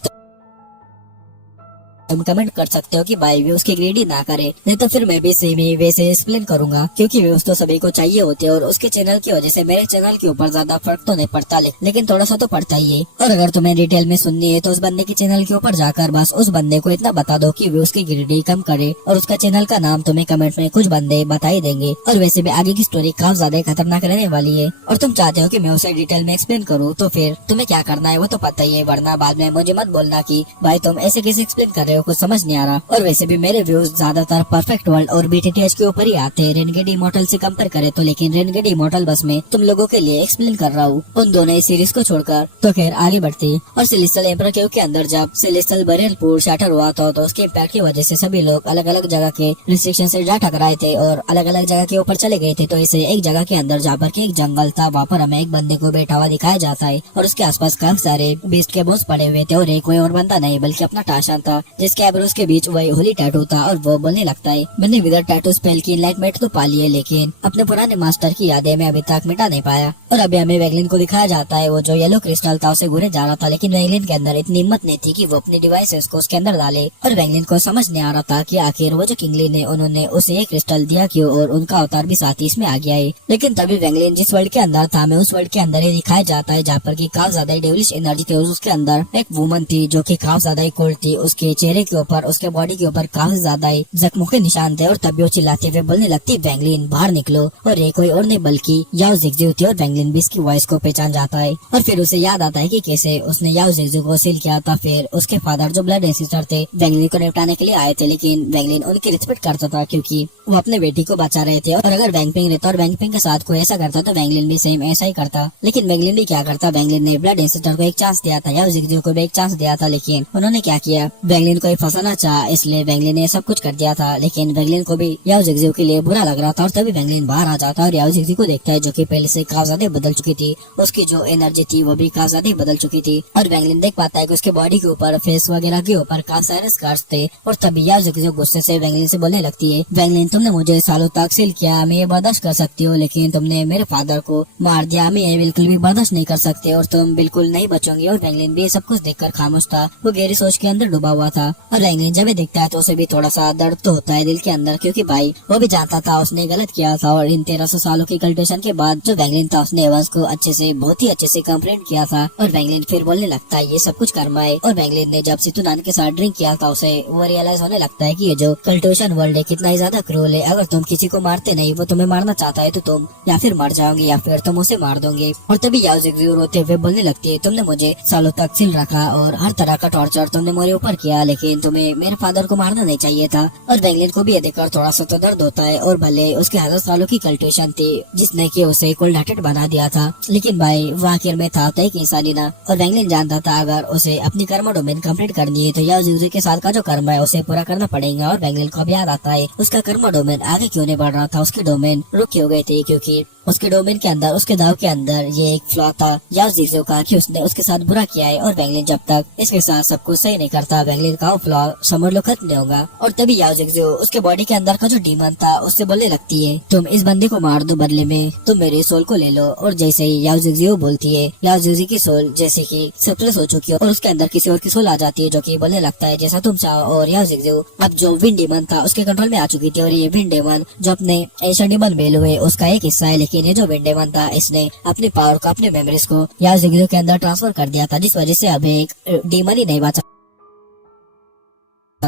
तुम कमेंट कर सकते हो कि भाई व्यूज की ग्रेडी ना करे, नहीं तो फिर मैं भी सेम ही वैसे एक्सप्लेन करूंगा, क्योंकि व्यूज तो सभी को चाहिए होते हैं और उसके चैनल की वजह से मेरे चैनल के ऊपर ज्यादा फर्क तो नहीं पड़ता, लेकिन थोड़ा सा तो पड़ता ही है। और अगर तुम्हें डिटेल में सुननी है तो उस बंदे के चैनल के ऊपर जाकर बस उस बंदे को इतना बता दो कि व्यूज की ग्रेडी कम करे, और उसका चैनल का नाम तुम्हें कमेंट में कुछ बंदे बता ही देंगे। और वैसे भी आगे की स्टोरी काफी ज्यादा खतरनाक रहने वाली है, और तुम चाहते हो कि मैं उसे डिटेल में एक्सप्लेन करूँ तो फिर तुम्हें क्या करना है वो तो पता ही है, वरना बाद में मुझे मत बोलना कि भाई तुम ऐसे कैसे एक्सप्लेन कर रहे हो, कुछ समझ नहीं आ रहा। और वैसे भी मेरे व्यूज ज्यादातर परफेक्ट वर्ल्ड और बीटीटीएच के ऊपर ही आते हैं, रेनगेट इमॉर्टल से कंपेयर करे तो, लेकिन रेनगेट इमॉर्टल बस में तुम लोगों के लिए एक्सप्लेन कर रहा हूँ उन दोनों सीरीज को छोड़कर। तो खैर आगे बढ़ते हैं। और सेलेस्टियल एम्परर केव के अंदर जब सेलेस्टियल बैरियर पूल शैटर हुआ था तो उसके इम्पैक्ट की वजह से सभी लोग अलग अलग जगह के रिस्ट्रिक्शन से जा टकराए थे और अलग अलग जगह के ऊपर चले गए थे। तो इसे एक जगह के अंदर जहाँ पर के एक जंगल था, वहाँ पर हमें एक बंदे को बैठा हुआ दिखाया जाता है और उसके आसपास काफी सारे बीस्ट के बोन्स पड़े हुए थे, और एक कोई और बंदा नहीं बल्कि अपना टाशान था, जिसके आईब्रोज के बीच वही होली टैटू था। और वो बोलने लगता है मैंने विदर टैटू स्पेल की एनलाइटमेंट तो पा ली है, लेकिन अपने पुराने मास्टर की यादें मैं अभी तक मिटा नहीं पाया। और अभी हमें वैगलिन को दिखाया जाता है वो जो येलो क्रिस्टल था उसे घूरने जा रहा था, लेकिन वैगलिन के अंदर इतनी हिम्मत नहीं थी कि वो अपनी डिवाइसेस को उसके अंदर डाले। और वैगलिन को समझ नहीं आ रहा था कि आखिर वो जो किंगलिन है उन्होंने उसे ये क्रिस्टल दिया क्यों, और उनका अवतार भी साथ ही इसमें आ गया है। लेकिन तभी वैगलिन जिस वर्ल्ड के अंदर था मैं उस वर्ल्ड के अंदर ही दिखाया जाता है जहाँ पर की काफी ज्यादा डेविलिश एनर्जी थी। उसके अंदर एक वुमन थी जो की काफी ज्यादा कोल्ड थी, उसके चेहरे के ऊपर उसके बॉडी के ऊपर काफी ज्यादा जख्मों के निशान थे। और तभी वो चिल्लाते हुए बोलने लगती वैगलिन बाहर निकलो, और ये कोई और नहीं बल्कि याओ जिगजिग थी। और वैगलिन भी इसकी वॉइस को पहचान जाता है और फिर उसे याद आता है कि कैसे उसने याओ जिगजिग को सील किया था। फिर उसके फादर जो ब्लड एंसेस्टर थे वैगलिन को निपटाने के लिए आए थे, लेकिन वैगलिन उनकी रिस्पेक्ट करता था क्योंकि वो अपने बेटी को बचा रहे थे। और अगर वैंगपिंग रहता और वैंगपिंग के साथ कोई ऐसा करता तो वैगलिन भी सेम ऐसा ही करता। लेकिन वैगलिन भी क्या करता, वैगलिन ने ब्लड एंसेस्टर को एक चांस दिया था, याओ जिगजिग को भी एक चांस दिया था, लेकिन उन्होंने क्या किया, वैगलिन को फंसाना चाहा, इसलिए वैगलिन ने सब कुछ कर दिया था। लेकिन वैगलिन को भी याओ जिगजिग के लिए बुरा लग रहा था, और तभी वैगलिन बाहर आ जाता है और याओ जिगजिग को देखता है जो कि पहले से काफी ज्यादा बदल चुकी थी, उसकी जो एनर्जी थी वो भी काफी ज्यादा बदल चुकी थी। और वैगलिन देख पाता है कि उसके बॉडी के ऊपर, फेस वगैरह के ऊपर काफी सारे स्कार्स थे। और तभी याओ जिगजिग गुस्से से वैगलिन से बोलने लगती है वैगलिन तुमने मुझे सालों तक सील किया, मैं ये बर्दाश्त कर सकती हूँ, लेकिन तुमने मेरे फादर को मार दिया, मैं ये बिल्कुल भी बर्दाश्त नहीं कर सकते और तुम बिल्कुल नहीं बचोगी। और वैगलिन भी सब कुछ देखकर खामोश था, वो गहरी सोच के अंदर डूबा हुआ था। और वैगलिन जब देखता है तो उसे भी थोड़ा सा दर्द तो होता है दिल के अंदर, क्योंकि भाई वो भी जानता था उसने गलत किया था। और इन 1300 सालों की कल्टिवेशन के बाद जो वैगलिन था उसने एवंस को अच्छे से, बहुत ही अच्छे से कंप्लेंट किया था। और वैगलिन फिर बोलने लगता है ये सब कुछ कर्मा है। और वैगलिन ने जब सितुनान के साथ ड्रिंक किया था उसे वो रियलाइज होने लगता है कि ये जो कल्टिवेशन वर्ल्ड है कितना ही ज्यादा क्रूर है। अगर तुम किसी को मारते नहीं, वो तुम्हें मारना चाहता है तो तुम या फिर मर जाओगे या फिर तुम उसे मार दोगे। और तभी याओ जिगजिग रोते हुए बोलने लगती है तुमने मुझे सालों तक सील रखा और हर तरह का टॉर्चर तुमने मेरे ऊपर किया, लेकिन तुम्हें मेरे फादर को मारना नहीं चाहिए था। और वैगलिन को भी ये देखकर थोड़ा सा तो दर्द होता है, और भले उसके 1000 सालों की कल्टिवेशन थी जिसने कि उसे कोल्ड हार्टेड बना दिया था, लेकिन भाई वो आखिर में था तो एक इंसानी ना। और वैगलिन जानता था अगर उसे अपनी कर्म डोमेन कंप्लीट करनी है तो याओ जिगजिग के साथ का जो कर्म है उसे पूरा करना पड़ेगा। और वैगलिन को भी याद आता है उसका कर्म डोमेन आगे क्यों नहीं बढ़ रहा था, उसके डोमेन रुक क्यों गए थे, क्योंकि उसके डोमेन के अंदर, उसके दाव के अंदर ये एक फ्लॉ था याओ जिगजिग का कि उसने उसके साथ बुरा किया है। और वैगलिन जब तक इसके साथ सब कुछ सही नहीं करता वैगलिन का फ्लॉ समझ लो खत्म नहीं होगा। और तभी याओ जिगजिग उसके बॉडी के अंदर का जो डीमन था उससे बोलने लगती है तुम इस बंदे को मार दो, बदले में तुम मेरे सोल को ले लो। और जैसे ही याओ जिगजिग बोलती है, याओ जिगजिग की सोल जैसे कि सप्रेस हो चुकी है और उसके अंदर किसी और की सोल आ जाती है जो कि बोलने लगता है जैसा तुम चाहो। और याओ जिगजिग अब जो विंड डीमन था उसके कंट्रोल में आ चुकी थी, और ये विंड डीमन जो अपने एशियन डीमन बेल हुए उसका एक हिस्सा है, लेकिन ये जो विंड डीमन था इसने अपनी पावर को, अपने मेमोरीज को याओ जिगजिग के अंदर ट्रांसफर कर दिया था, जिस वजह से अब एक डीमन ही नहीं बचा।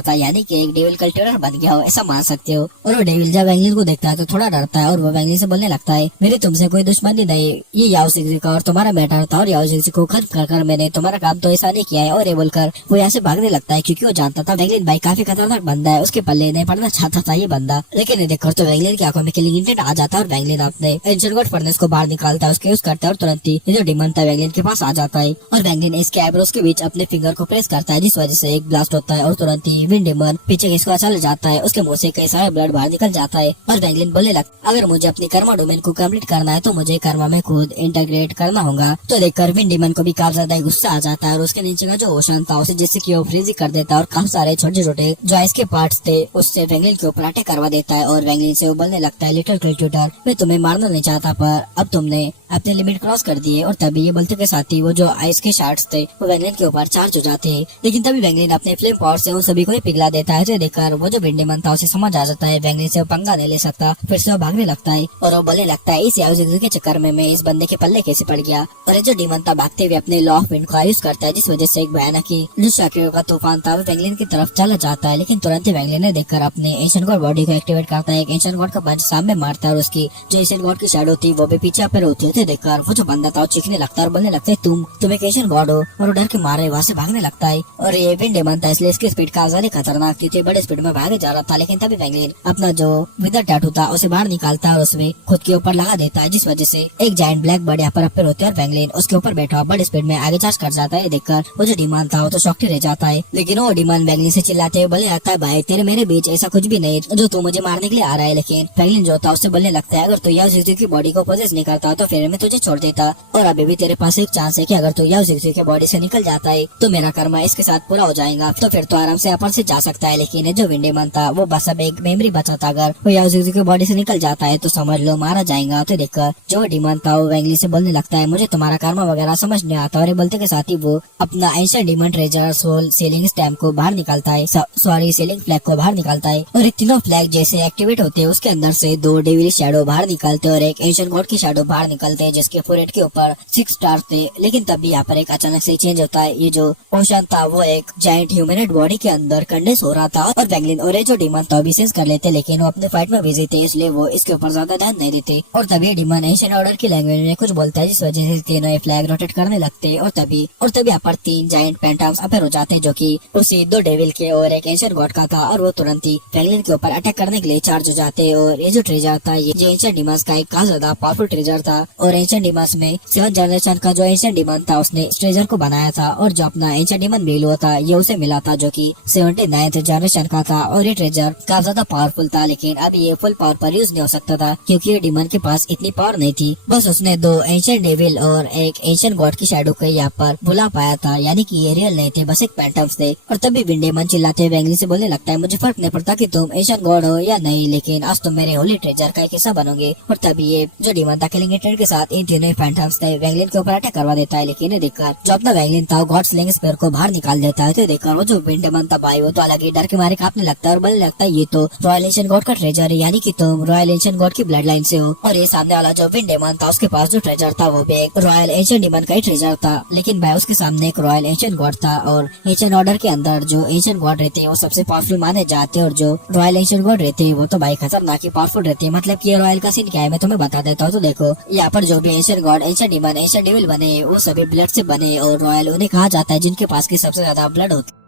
था, यानी कि एक डेविल कल्टिवेटर बन गया हो, ऐसा मान सकते हो। और वो डेविल जब वेंगलिन को देखता है तो थोड़ा डरता है और वो वेंगलिन से बोलने लगता है, मेरी तुमसे कोई दुश्मनी नहीं, ये याओ जिगजी का और तुम्हारा मैटर था और याओ जिगजी को खत्म कर मैंने तुम्हारा काम तो ऐसा नहीं किया है। और ये बोलकर वो यहाँ से भागने लगता है क्योंकि वो जानता था वेंगलिन भाई काफी खतरनाक बंदा है, उसके पल्ले नहीं पड़ना चाहता था ये बंदा। लेकिन ये देखकर तो वेंगलिन की आंखों में किलिंग इंटेंट आ जाता है और वेंगलिन अपने एंशिएंट गॉड फर्नेस को बाहर निकालता है, उसके यूज करता है और तुरंत ही ये जो डिमन था वेंगलिन के पास आ जाता है और वेंगलिन इसके आईब्रोज के बीच अपने फिंगर को प्रेस करता है, जिस वजह से एक ब्लास्ट होता है और तुरंत ही विंड डिमन पीछे खिसका चल जाता है, उसके मुंह से कई सारे ब्लड बाहर निकल जाता है। और वेंगलिन बोलने लगता, अगर मुझे अपनी कर्मा डोमेन को कंप्लीट करना है तो मुझे कर्मा में खुद इंटीग्रेट करना होगा। तो देखकर विंड डिमन को भी काफी ज्यादा गुस्सा आ जाता है और उसके नीचे का जो ओशन था उसे जैसे कि वो फ्रीज कर देता है और काफी सारे छोटे छोटे जो आइस के पार्ट्स थे उससे वेंगलिन के ऊपर अटैक करवा देता है। और वेंगलिन से वो बोलने लगता है, लिटिल क्रिएटर मैं तुम्हें मारना नहीं चाहता पर अब तुमने अपने लिमिट क्रॉस कर दिए। और तभी ये बोलते के साथ ही वो जो आइस के शार्ट्स थे वो वेंगलिन के ऊपर चार्ज हो जाते हैं, लेकिन तभी वेंगलिन अपने फ्लेम पावर से उन सभी को ही पिघला देता है। तो देखकर वो जो विंड डिमन था उसे समझ आ जाता है वेंगलिन से वो पंगा नहीं ले सकता, फिर से वो भागने लगता है और वो बोलने लगता है, इस याओ जिगजी के चक्कर में मैं इस बंदे के पल्ले कैसे पड़ गया। और ये जो डिमन था भागते हुए अपने लॉ ऑफ विंड का यूज करता है, जिस वजह से एक भयानक ही जो शाकिरों का तूफान था वो वेंगलिन की तरफ चला जाता है। लेकिन तुरंत ही वेंगलिन ने देखकर अपने एंशिएंट गॉड बॉडी को एक्टिवेट करता है, एक एंशिएंट गॉड का पंच सामने मारता है और उसकी जो एंशिएंट गॉड की शैडो थी वो भी पीछे पर होती है। देखकर वो जो बंदा था वो चीखने लगता है और बोलने लगता है, तुम एक एंशिएंट गॉड हो, और वो डर के मारे वहाँ से भागने लगता है। और ये विंड डिमन था इसलिए इसकी स्पीड काफी ज्यादा खतरनाक थी, बड़े स्पीड में भागे जा रहा था। लेकिन तभी वेंगलिन अपना जो विदर टैटू था उसे बाहर निकालता है और उसमें खुद के ऊपर लगा देता है, जिस वजह से एक जायंट ब्लैक बर्ड यहाँ पर अपेयर होते हैं और वेंगलिन उसके ऊपर बैठा हुआ बड़ी स्पीड में आगे चार्ज कर जाता है। देखकर वो जो डिमन था वो तो शॉक्ड रह जाता है, लेकिन वो डिमन वेंगलिन से चिल्लाते हुए बोलने लगता है, भाई तेरे मेरे बीच ऐसा कुछ भी नहीं जो तू मुझे मारने के लिए आ रहा है। लेकिन वेंगलिन जो था उससे बोलने लगता है, अगर तू याओ जिगजी की बॉडी को पोजेस नहीं करता तो फिर मैं तुझे छोड़ देता, और अभी भी तेरे पास एक चांस है कि अगर तू याओ जिगजी की बॉडी से निकल जाता है तो मेरा कर्मा इसके साथ पूरा हो जाएगा, तो फिर तो आराम से यहाँ पर से जा सकता है। लेकिन जो विंड डिमन था वो बस अब एक मेमोरी बचा था, अगर वो याओ जिगजी की बॉडी से निकल जाता है तो समझ लो मारा जाएगा। तो देखकर जो डिमन था वो वेंगलिन से बोलने लगता है, मुझे तुम्हारा कर्मा वगैरह समझ नहीं आता। और ये बोलते के साथ ही वो अपना ancient demon treasure soul sealing stamp को बाहर निकालता है, सॉरी सीलिंग फ्लैग को बाहर निकालता है। और ये तीनों फ्लैग जैसे एक्टिवेट होते हैं उसके अंदर से दो डेविल शैडो बाहर निकलते और एक एंशिएंट गॉड की शैडो बाहर निकलते हैं, जिसके फोरहेड के ऊपर 6 स्टार थे। लेकिन तभी यहाँ पर एक अचानक से चेंज होता है, ये जो ओशन था वो एक जायंट ह्यूमनॉइड बॉडी के अंदर कंडेंस हो रहा था और वेंगलिन और ये जो डिमन था भी सेंस कर लेते, लेकिन वो अपने फाइट में बिजी थे इसलिए वो इसके ऊपर ज्यादा ध्यान नहीं देते। और तभी डिमन एंशिएंट ऑर्डर की लैंग्वेज में कुछ बोलता है, जिस वजह से तीनों फ्लैग रोटेट करने लगते हैं। और तभी यहाँ पर 3 जायंट पेंटाम्स अपेयर हो जाते हैं, जो कि उसी 2 डेविल के और एक एंशिएंट गॉड का था, और वो तुरंत ही वेंगलिन के ऊपर अटैक करने के लिए चार्ज हो जाते हैं। और ये जो ट्रेजर था ये एंशिएंट डिमंस का एक काफी ज्यादा पावरफुल ट्रेजर था, और एंशिएंट डिमंस में 7 जनरेशन का जो एंशिएंट डिमन था उसने इस ट्रेजर को बनाया था, और जो अपना एंशिएंट डिमन मेल हुआ था ये उसे मिला था जो कि 79th जनरेशन का था। और ये ट्रेजर काफी ज्यादा पावरफुल था, लेकिन अब ये फुल पावर पर यूज नहीं हो सकता था क्योंकि ये डिमन के पास इतनी पावर नहीं थी। बस उसने 2 एंशिएंट डेविल और एक एंशिएंट गॉड की शैडो को यहाँ पर बुला पाया था, यानी कि ये रियल नहीं थे, बस एक पैंटम्स थे। और तभी विंड डिमन चिल्लाते हुए वेंगलिन से बोलने लगता है, मुझे फर्क नहीं पड़ता कि तुम एंशिएंट गॉड हो या नहीं, लेकिन आज तुम मेरे होली ट्रेजर का एक हिस्सा बनोगे। और तभी ये जो डिमन था किलिंग इंटेंट के साथ इन तीनों पैंटम्स थे वेंगलिन के ऊपर अटैक करवा देता है। लेकिन देखकर जो अपना वेंगलिन था गॉड स्लिंग स्पेयर को बाहर निकाल देता है। तो देखकर वो जो विंड डिमन था भाई वो तो अलग ही डर के मारे कांपने लगता है और बोलने लगता है, ये तो रॉयल एंशिएंट गॉड का ट्रेजर है, यानी कि तुम रॉयल एंशिएंट गॉड की ब्लड लाइन से हो। और ये सामने वाला जो विंड डिमन था उसके पास जो ट्रेजर था वो भी एक रॉयल एंशिएंट डिमन का ही ट्रेजर था, लेकिन भाई उसके सामने एक रॉयल एंशिएंट गॉड था। और एंशिएंट ऑर्डर के अंदर जो एंशिएंट गॉड रहते हैं वो सबसे पावरफुल माने जाते हैं, और जो रॉयल एंशिएंट गॉड रहते हैं वो तो भाई खतरनाक ही पावरफुल रहते हैं। मतलब कि ये रॉयल का सीन क्या है मैं तुम्हें बता देता हूँ। तो देखो यहाँ पर जो भी ancient god ancient demon ancient devil बने वो सभी ब्लड से बने, और रॉयल उन्हें कहा जाता है जिनके पास की सबसे ज्यादा ब्लड होती है।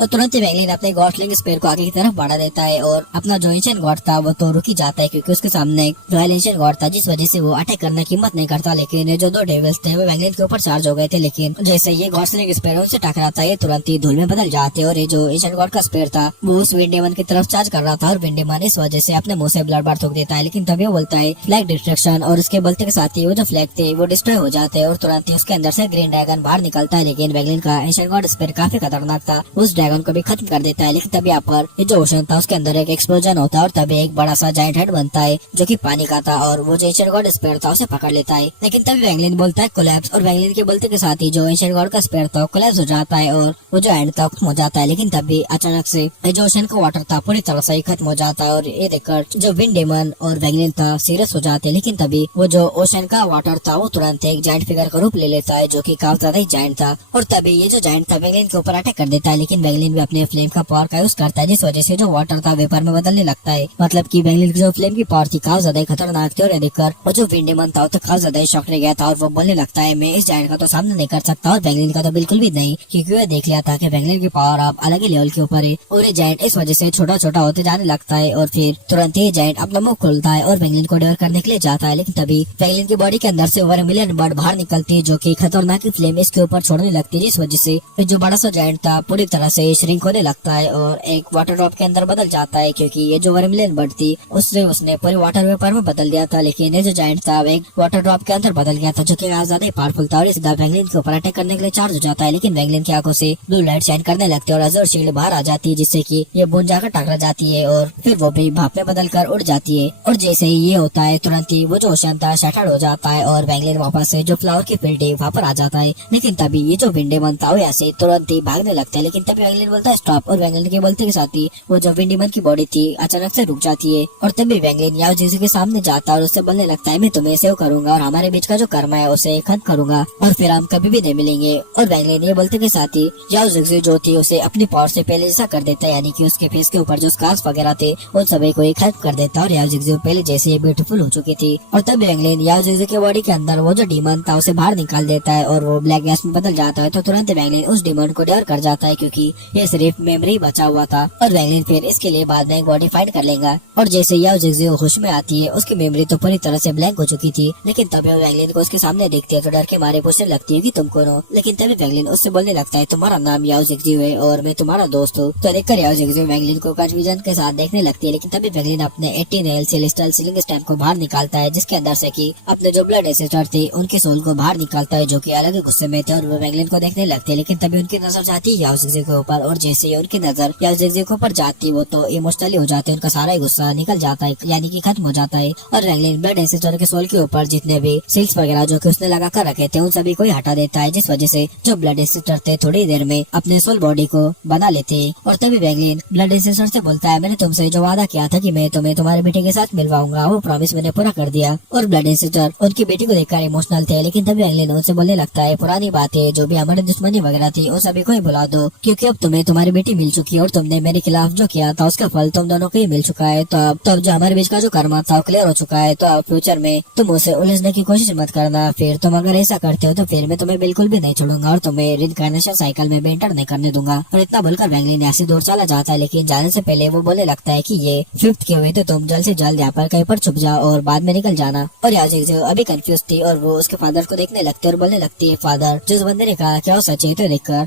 और तुरंत ही वेंगलिन अपने गॉड स्लिंग स्पेयर को आगे की तरफ बढ़ा देता है, और अपना जो एंशिएंट गॉड था वो तो रुक ही जाता है क्योंकि उसके सामने एक रॉयल एंशिएंट गॉड था, जिस वजह से वो अटैक करने की हिम्मत नहीं करता। लेकिन ये जो 2 डेविल्स थे वो वेंगलिन के ऊपर चार्ज हो गए थे, लेकिन जैसे ये गॉड स्लिंग स्पेयर उनसे टकराता है ये तुरंत ही धूल में बदल जाते। और ये जो एंशिएंट गॉड का स्पेयर था वो उस विंड डिमन की तरफ चार्ज कर रहा था, और विंड डिमन इस वजह से अपने मुंह से ब्लड बार थूक देता है। लेकिन तभी वो बोलता है फ्लैग डिस्ट्रक्शन, और उसके बोलते के साथ ही वो जो फ्लैग थे वो डिस्ट्रॉय हो जाते हैं, और तुरंत ही उसके अंदर से ग्रीन ड्रैगन बाहर निकलता है। लेकिन वेंगलिन का एंशिएंट गॉड स्पेयर काफी खतरनाक था, उस ड्रैगन को भी खत्म कर देता है। लेकिन तभी यहाँ पर ये जो ओशन था उसके अंदर एक एक्सप्लोजन होता है, और तभी एक बड़ा सा जायंट हेड बनता है जो कि पानी का था, और वो जो एंशिएंट गॉड स्पेयर था उसे पकड़ लेता है। लेकिन तभी वेंगलिन बोलता है कोलैप्स, और वेंगलिन के बोलते के साथ ही जो एंशिएंट गॉड का स्पेयर था कोलैप्स हो जाता है और वो जो एंड था खत्म हो जाता है। लेकिन तभी अचानक से जो ओशन का वाटर था पूरी तरह से खत्म हो जाता है, और ये देखकर जो विंड डिमन और वेंगलिन था सीरियस हो जाते हैं। लेकिन तभी वो जो ओशन का वाटर था वो तुरंत एक जायंट फिगर का रूप ले लेता है जो कि काफी ज्यादा ही जायंट था, और तभी ये जो जायंट था वेंगलिन के ऊपर अटैक कर देता है। लेकिन वेंगलिन भी अपने फ्लेम का पावर का यूज करता है, जिस वजह से जो वाटर था वेपर में बदलने लगता है। मतलब की वेंगलिन की जो फ्लेम की पावर थी काफी ज्यादा खतरनाक थी, और ये देखकर और जो विंड डेमन था तो काफी ज्यादा शॉक रह गया था और वो बोलने लगता है मैं इस जायंट का तो सामना नहीं कर सकता, और वेंगलिन का तो बिल्कुल भी नहीं, क्योंकि वो देख लिया था कि वेंगलिन की पावर अब अलग ही लेवल के ऊपर है और ये जायंट इस वजह से छोटा छोटा होते जाने लगता है। और फिर तुरंत ही जायंट अपना मुंह खोलता है और वेंगलिन को डेवर करने के लिए जाता है, लेकिन तभी वेंगलिन की बॉडी के अंदर से ओवर मिलियन बर्ड बाहर निकलती है, जो की खतरनाक फ्लेम इसके ऊपर छोड़ने लगती है, जिस वजह से जो बड़ा सा जायंट था पूरी तरह से श्रिंक होने लगता है और एक वाटर ड्रॉप के अंदर बदल जाता है, क्योंकि ये जो वर्मिलियन बर्ड थी उसने पूरे वाटर वेपर में बदल दिया था। लेकिन ये जो जायंट था एक वाटर ड्रॉप के अंदर बदल गया था, जो कि ज्यादा पावरफुल था और सीधा वेंगलिन के ऊपर अटैक करने के लिए चार्ज हो जाता है। लेकिन वेंगलिन की आंखों से ब्लू लाइट शाइन करने लगती है और अजूर शील्ड बाहर आ जाती है, जिससे कि ये बूंद जाकर टकरा जाती है और फिर वो भी भाप में बदल कर उड़ जाती है। और जैसे ही ये होता है तुरंत ही वो जो ओशन था शटर्ड हो जाता है और वेंगलिन वापस से जो फ्लावर की फील्ड है वहाँ पर आ जाता है। लेकिन तभी ये जो विंड डेमन था वो ऐसे तुरंत ही भागने लगता है, लेकिन तभी वेंगलिन बोलता है स्टॉप, और वेंगलिन के बोलते के साथ ही वो जो विंड डेमन की बॉडी थी अचानक से रुक जाती है। और तभी वेंगलिन याओ जिग्जी के सामने जाता है और उससे बोलने लगता है मैं तुम्हें सेव करूंगा और हमारे बीच का जो कर्म है उसे खत्म करूंगा और फिर हम कभी भी नहीं मिलेंगे। और वेंगलिन ये बोलते के साथ ही याओ जिग्जी जो थी उसे अपनी पावर से पहले जैसा कर देता है, यानी कि उसके फेस के ऊपर जो स्कार्स वगैरह थे उन सभी को एक खत्म कर देता है और याओ जिग्जी पहले जैसे ब्यूटीफुल हो चुकी थी। और तब वेंगलिन याओ जिग्जी के बॉडी के अंदर वो जो डीमन था उसे बाहर निकाल देता है और वो ब्लैक गैस में बदल जाता है। तो तुरंत वेंगलिन उस डीमन को डेवर कर जाता है, क्योंकि ये सिर्फ मेमोरी बचा हुआ था और वेंगलिन फिर इसके लिए बाद में एक बॉडी फाइंड कर लेगा। और जैसे याओ जिग्जी होश में आती है उसकी मेमोरी तो पूरी तरह से ब्लैंक हो चुकी थी, लेकिन तभी वेंगलिन को उसके सामने देखती है तो डर के मारे पूछने लगती है कि तुम कौन हो। लेकिन तभी वेंगलिन उससे बोलने लगता है तुम्हारा नाम याओ जिग्जी है और मैं तुम्हारा दोस्त हूँ। तो देखकर याओ जिग्जी वेंगलिन को कंफ्यूजन के साथ देखने लगती है, लेकिन तभी वेंगलिन अपने 18 सेलेस्टियल सीलिंग स्टैम्प को बाहर निकालता है, जिसके अंदर से कि अपने जो ब्लड एसेटर थे उनके सोल को बाहर निकालता है, जो कि अलग ही गुस्से में थे और वो वेंगलिन को देखने लगते हैं। लेकिन तभी उनकी नजर जाती है याओ जिग्जी के ऊपर और जैसे ही उनकी नजर याओ जिग्जी के ऊपर जाती वो तो इमोशनली हो जाते हैं, उनका सारा ही गुस्सा निकल जाता है, यानी कि खत्म हो जाता है। और वेंगलिन ब्लड एसेटर के सोल के ऊपर जितने भी सील्स वगैरह जो कि उसने लगा कर रखे थे उन सभी को हटा देता है, जिस वजह से जो ब्लड एसेटर थे थोड़ी देर में अपने सोल बॉडी को बना लेते हैं। और तभी वेंगलिन ब्लड एसेटर से बोलता है मैंने तुमसे जो वादा किया था कि मैं तुम्हें तुम्हारे बेटे के साथ मिलवाऊंगा वो प्रॉमिस मैंने पूरा कर दिया। और ब्लड एसेटर उनकी बेटी को देखकर इमोशनल थे, लेकिन तभी वेंगलिन उनसे बोलने लगता है पुरानी बातें जो भी हमारे दुश्मनी वगैरह थी उन सभी को ही भुला दो, क्योंकि अब तुम्हें तुम्हारी बेटी मिल चुकी है और तुमने मेरे खिलाफ जो किया था उसका फल तुम दोनों को ही मिल चुका है। तो अब जो हमारे बीच का जो कर्म था क्लियर हो चुका है, तो अब फ्यूचर में तुम उसे उलझने की कोशिश मत करना। फिर तुम अगर ऐसा करते हो तो फिर मैं तुम्हें बिल्कुल भी नहीं छोड़ूंगा और तुम्हें रिइंकार्नेशन साइकिल में भी एंटर नहीं करने दूंगा। और इतना बोलकर वेंगलिन यहाँ से दूर चला जाता है, लेकिन जाने से पहले वो बोलने लगता है कि ये 5th के हुए तो तुम जल्द से जल्द यहाँ पर कहीं पर छुप जाओ और बाद में निकल जाना। और याओ जिग्जी अभी कंफ्यूज थी और वो उसके फादर को देखने लगती है और बोलने लगती है फादर जिस बंदे ने कहा क्या वो सच है, तो देखकर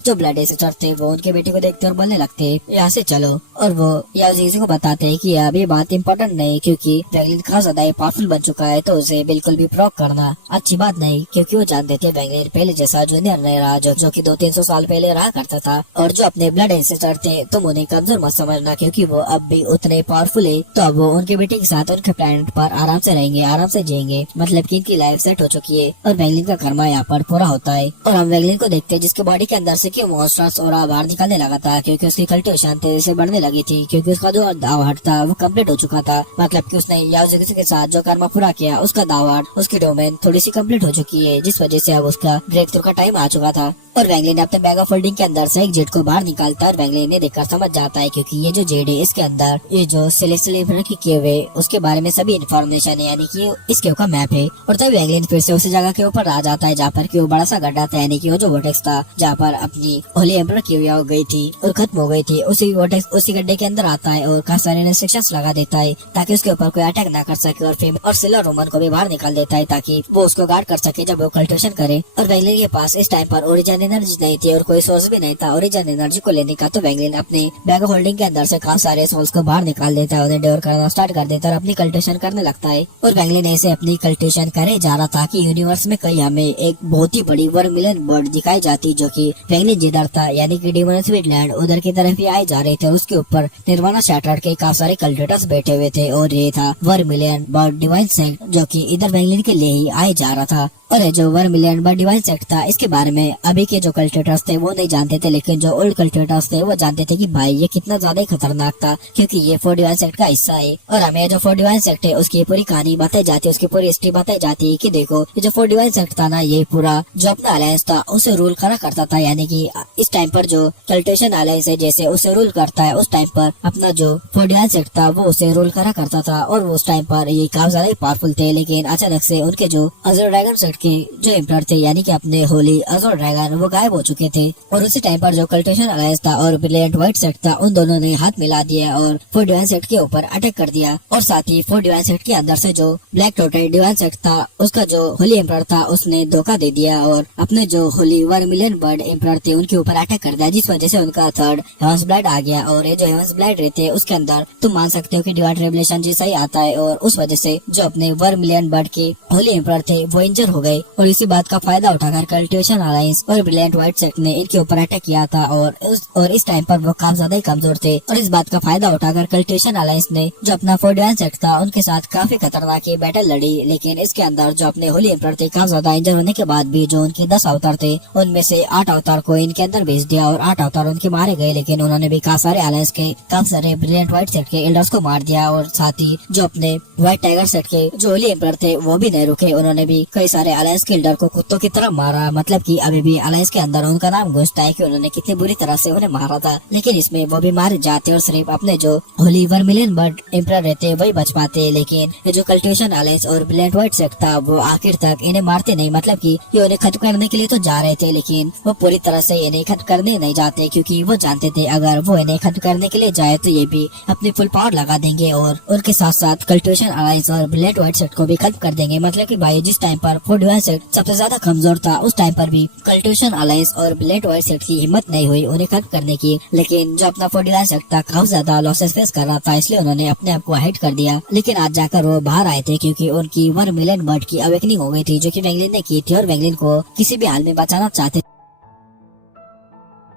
जो ब्लड एसेटर थे वो उनके बेटे को देखते और बोलने लगते यहाँ से चलो। और वो याओ जिग्जी को बताते हैं कि अब ये बात इम्पोर्टेंट नहीं, क्योंकि वेंगलिन खास ज्यादा पावरफुल बन चुका है तो उसे बिल्कुल भी प्रॉक करना अच्छी बात नहीं, क्योंकि वो जानते थे वेंगलिन पहले जैसा जूनियर नहीं रहा जो कि 200-300 साल पहले रहा करता था। और जो अपने ब्लड एसेटर थे तुम उन्हें कमजोर मत समझना, क्योंकि वो अब भी उतने पावरफुल है। तो अब वो उनके बेटे के साथ उनके प्लेनेट पर आराम से रहेंगे, आराम से जिएंगे, मतलब की इनकी लाइफ सेट हो चुकी है और वेंगलिन का कर्मा यहाँ पर पूरा होता है। और हम वेंगलिन को देखते हैं जिसके बॉडी के अंदर से कि मॉन्स्टर्स और बाहर निकलने लगा था, क्योंकि उसकी कल्टिवेशन तेजी से बढ़ने लगी थी, क्योंकि उसका जो दावहट था वो कंप्लीट हो चुका था। मतलब कि उसने याओ जिग्जी के साथ जो कर्मा पूरा किया उसका दावहट उसकी डोमेन थोड़ी सी कंप्लीट हो चुकी है, जिस वजह से अब उसका ब्रेक थ्रू का टाइम आ चुका था। और वेंगलिन अपने बैग ऑफ होल्डिंग के अंदर से एक जेट को बाहर निकालता है और वेंगलिन ने देखकर समझ जाता है, क्योंकि ये जो जेट है इसके अंदर ये जो सेलेस्टियल एम्पायर की किए हुए उसके बारे में सभी इन्फॉर्मेशन है, यानी कि इसके ऊपर मैप है। और तब वेंगलिन फिर से उसी जगह के ऊपर आ जाता है जहाँ पर की वो बड़ा सा गड्ढा था, यानी कि वो जो वोटेक्स था जहाँ पर अपनी होली एम्पायर की हुई हो गई थी और खत्म हो गई थी, उसी वोटेक्स उसी गड्ढे के अंदर आता है और काफी सारे रेस्ट्रिक्शंस लगा देता है ताकि उसके ऊपर कोई अटैक ना कर सके। और फिर और सिल्वर रोमन को भी बाहर निकाल देता है ताकि वो उसको गार्ड कर सके जब वो कल्टिवेशन करे। और वेंगलिन के पास इस टाइम पर ओरिजिन एनर्जी नहीं थी और कोई सोर्स भी नहीं था ओरिजिन एनर्जी को लेने का, तो वेंगलिन अपने बैग ऑफ होल्डिंग के अंदर से काफी सारे सोल्स को बाहर निकाल देता है, उन्हें डेवर करना स्टार्ट कर देता है और अपनी कल्टिवेशन करने लगता है। और वेंगलिन ऐसे अपनी कल्टिवेशन करे जा रहा था कि यूनिवर्स में कहीं हमें एक बहुत ही बड़ी वर्मिलियन बर्ड दिखाई जाती, जो कि वेंगलिन वर्मिलियन जिधर था यानी कि डिमोनियस विडलैंड उधर की तरफ ही आए जा रहे थे। उसके ऊपर निर्वाणा शैटर्ड के काफी सारे कल्टिवेटर्स बैठे हुए थे और ये था वर्मिलियन बर्ड डिवाइन सेक्ट जो कि इधर बैंगलिन के लिए ही आए जा रहा था। और जो वर्मिलियन बर्ड डिवाइन सेक्ट था इसके बारे में अभी के जो कल्टिवेटर्स थे वो नहीं जानते थे, लेकिन जो ओल्ड कल्टिवेटर्स थे वो जानते थे कि भाई ये कितना ज्यादा ही खतरनाक था क्योंकि ये फोर्ट डिवाइन सेक्ट का हिस्सा है। और हमें जो फोर्ट डिवाइन सेक्ट है उसकी पूरी कहानी बताई जाती है, उसकी पूरी हिस्ट्री बताई जाती है कि देखो ये जो फोर्ट डिवाइन सेक्ट था ना ये पूरा जो अपना अलायंस था उसे रूल करा करता था। यानी कि इस टाइम पर जो कल्टिवेशन अलायंस है जैसे उसे रूल करता है, उस टाइम पर अपना जो फोर्ट डिवाइन सेक्ट था वो उसे रूल करा करता था। और उस टाइम पर ये काफी ज्यादा पावरफुल थे, लेकिन अचानक से उनके जो अज़ुर ड्रैगन सेक्ट के जो एम्परर थे यानी कि अपने होली अज़ुर ड्रैगन वो गायब हो चुके थे। और उसी टाइम पर जो कल्टिवेशन अलायंस था और ब्रिलियंट व्हाइट सेक्ट था उन दोनों ने हाथ मिला दिया और फोर्ट डिवाइन सेक्ट के ऊपर अटैक कर दिया। और साथ ही फोर्ट डिवाइन सेक्ट के अंदर से जो ब्लैक टोटेड डिवाइन सेक्ट था उसका जो होली एम्परर था उसने धोखा दे दिया और अपने जो होली वर्मिलियन बर्ड एम्परर थे उनके ऊपर अटैक कर दिया, जिस वजह से उनका थर्ड हेवंस ब्लड आ गया। और ये जो हेवंस ब्लड रहते हैं उसके अंदर तुम मान सकते हो कि डिवाइन रेवलेशन जैसा ही आता है। और उस वजह से जो अपने वर्मिलियन बर्ड के होली एम्परर थे वो इंजर हो गए। और इसी बात का फायदा उठाकर कल्टिवेशन अलायंस और ब्रिलियंट व्हाइट सेक्ट ने इनके ऊपर अटैक किया था। और इस टाइम पर वो काफी ज्यादा ही कमजोर थे। और इस बात का फायदा उठाकर कल्टिवेशन अलायंस ने जो अपना फोर्ट डिवाइन सेक्ट था उनके साथ काफी खतरनाक बैटल लड़ी। लेकिन इसके अंदर जो अपने होली एम्परर थे काफी ज्यादा इंजर होने के बाद भी जो उनके 10 अवतार थे उनमें से 8 अवतार को इनके अंदर भेज दिया और 8 अवतार उनके मारे गए। लेकिन उन्होंने भी काफी सारे अलायंस के काफी सारे ब्रिलियंट व्हाइट सेक्ट के एल्डर्स को मार दिया। और साथ ही जो अपने व्हाइट टाइगर सेक्ट के जो होली एम्परर थे वो भी नहीं रुके, उन्होंने भी कई सारे अलायंस के एल्डर को कुत्तों की तरह मारा। मतलब कि अभी भी अलायंस के अंदर उनका नाम गूंजता है कि उन्होंने कितनी बुरी तरह से उन्हें मारा था। लेकिन इसमें वो भी मारे जाते और सिर्फ अपने जो होली वर्मिलियन बर्ड एम्परर रहते वही बच पाते। लेकिन ये जो कल्टिवेशन अलायंस और ब्रिलियंट व्हाइट सेक्ट था वो आखिर तक इन्हें मारते नहीं। मतलब कि ये उन्हें खत्म करने के लिए तो जा रहे थे लेकिन वो पूरी तरह से इन्हें खत्म करने नहीं जाते, क्योंकि वो जानते थे अगर वो इन्हें खत्म करने के लिए जाए तो ये भी अपनी फुल पावर लगा देंगे और उनके साथ साथ कल्टिवेशन अलायंस और ब्रिलियंट व्हाइट सेक्ट को भी खत्म कर देंगे। मतलब कि भाई जिस टाइम पर फोर्ट डिवाइन सेक्ट सबसे ज्यादा कमजोर था उस टाइम पर भी कल्टिवेशन अलायंस और ब्रिलियंट व्हाइट सेक्ट की हिम्मत नहीं हुई उन्हें खत्म करने की। लेकिन जो अपना फोर्ट डिवाइन सेक्ट था काफी ज्यादा लॉसेस फेस कर रहा था, इसलिए उन्होंने अपने आप को हाइड कर दिया। लेकिन आज जाकर वो बाहर आए थे क्योंकि उनकी वर्मिलियन बर्ड की अवेकनिंग हो गई थी जो कि वेंगलिन ने की थी और वेंगलिन को किसी भी हाल में बचाना चाहते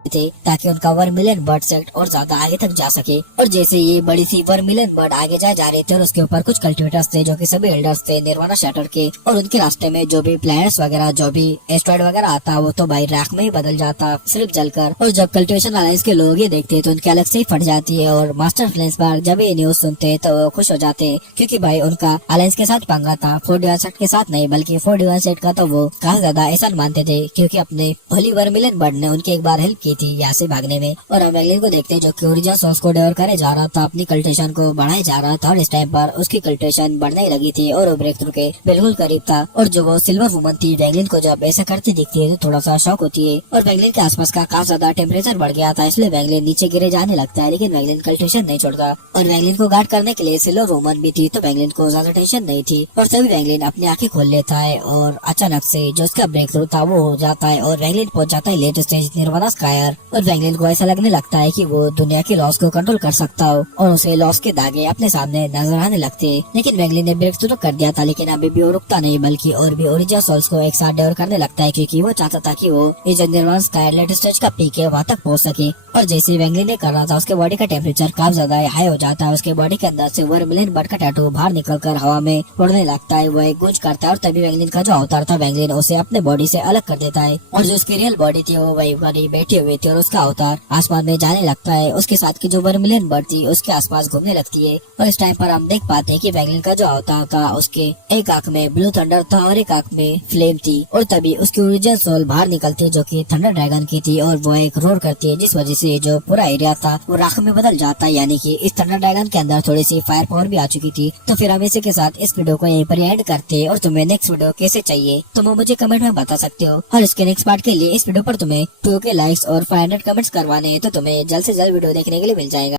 थे ताकि उनका वर्मिलियन बर्ड सेक्ट और ज्यादा आगे तक जा सके। और जैसे ये बड़ी सी वर्मिलियन बर्ड आगे जा रहे थे और उसके ऊपर कुछ कल्टिवेटर्स थे जो कि सभी एल्डर्स थे निर्वाणा शैटर्ड के। और उनके रास्ते में जो भी प्लैनेट्स वगैरह जो भी एस्ट्रॉइड वगैरह आता वो तो भाई राख में ही बदल जाता सिर्फ जलकर। और जब कल्टिवेशन अलायंस के लोग ये देखते तो उनके अलग से ही फट जाती है। और मास्टर फ्लेंसबर्ग जब ये न्यूज सुनते तो वो खुश हो जाते हैं क्योंकि भाई उनका अलायंस के साथ पंगा था, फोर्ट डिवाइन सेक्ट के साथ नहीं बल्कि फोर्ट डिवाइन सेक्ट का। तो वो काफी ज्यादा ऐसा मानते थे क्योंकि अपने होली वर्मिलियन बर्ड ने उनकी एक बार हेल्प की थी यहाँ से भागने में। और हम वेंगलिन को देखते हैं जो कि ओरिजिनल सोर्स को डेवलप करे जा रहा था, अपनी कल्टिवेशन को बढ़ाए जा रहा था। और इस टाइम पर उसकी कल्टिवेशन बढ़ने लगी थी और वो ब्रेक थ्रू के बिल्कुल करीब था। और जो वो सिल्वर वुमन थी वेंगलिन को जब ऐसा करती दिखती है तो थोड़ा सा शौक होती है। और वेंगलिन के आसपास का काफी ज्यादा टेम्परेचर बढ़ गया था, इसलिए वेंगलिन नीचे गिरे जाने लगता है। लेकिन वेंगलिन कल्टिवेशन नहीं छोड़ता और वेंगलिन को गार्ड करने के लिए सिल्वर वुमन भी थी, तो वेंगलिन को ज्यादा टेंशन नहीं थी। और तभी वेंगलिन अपनी आंखें खोल लेता है और अचानक से जो उसका ब्रेक थ्रू था वो हो जाता है और वेंगलिन पहुंच जाता है लेट स्टेज निर्वाणा स्कायर। और वेंगलिन को ऐसा लगने लगता है कि वो दुनिया के लॉस को कंट्रोल कर सकता हो और उसे लॉस के दागे अपने सामने नजर आने लगते हैं। लेकिन वेंगलिन ने ब्रेक थ्रू कर दिया था, लेकिन अभी भी वो रुकता नहीं बल्कि और भी ओरिजिनल सोल्स को एक साथ डेवलप करने लगता है क्योंकि वो चाहता था कि वो इस निर्वाणा स्कायर लेट स्टेज का पीक है वहाँ तक पहुँच सके। और जैसे वेंगलिन ने कर रहा था उसके बॉडी का टेम्परेचर काफी ज्यादा हाई हो जाता है। उसके बॉडी के अंदर से वर्मिलियन बर्ड का टैटू बाहर निकलकर हवा में उड़ने लगता है, वो एक गूंज करता है। और तभी वेंगलिन का जो अवतार था वेंगलिन उसे अपने बॉडी से अलग कर देता है और जो उसकी रियल बॉडी थी वो वही बैठी हुई थी और उसका अवतार आसमान में जाने लगता है। उसके साथ की जो वर्मिलियन बर्ड थी उसके आसपास घूमने लगती है। और इस टाइम पर हम देख पाते हैं कि वेंगलिन का जो अवतार था उसके एक आंख में ब्लू थंडर था और एक आंख में फ्लेम थी। और तभी उसकी ओरिजिनल सोल बाहर निकलती है जो कि थंडर ड्रैगन की थी और वो एक रोर करती है, जिस वजह से जो पूरा एरिया था वो राख में बदल जाता है। यानी कि इस थंडर ड्रैगन के अंदर थोड़ी सी फायर पावर भी आ चुकी थी। तो फिर हम इसी के साथ इस वीडियो को यहीं पर एंड करते हैं। और तुम्हें नेक्स्ट वीडियो कैसे चाहिए तुम मुझे कमेंट में बता सकते हो। और इसके नेक्स्ट पार्ट के लिए इस वीडियो पर तुम्हें 2K लाइक्स और 500 कमेंट्स करवाने हैं तो तुम्हें जल्द से जल्द वीडियो देखने के लिए मिल जाएगा।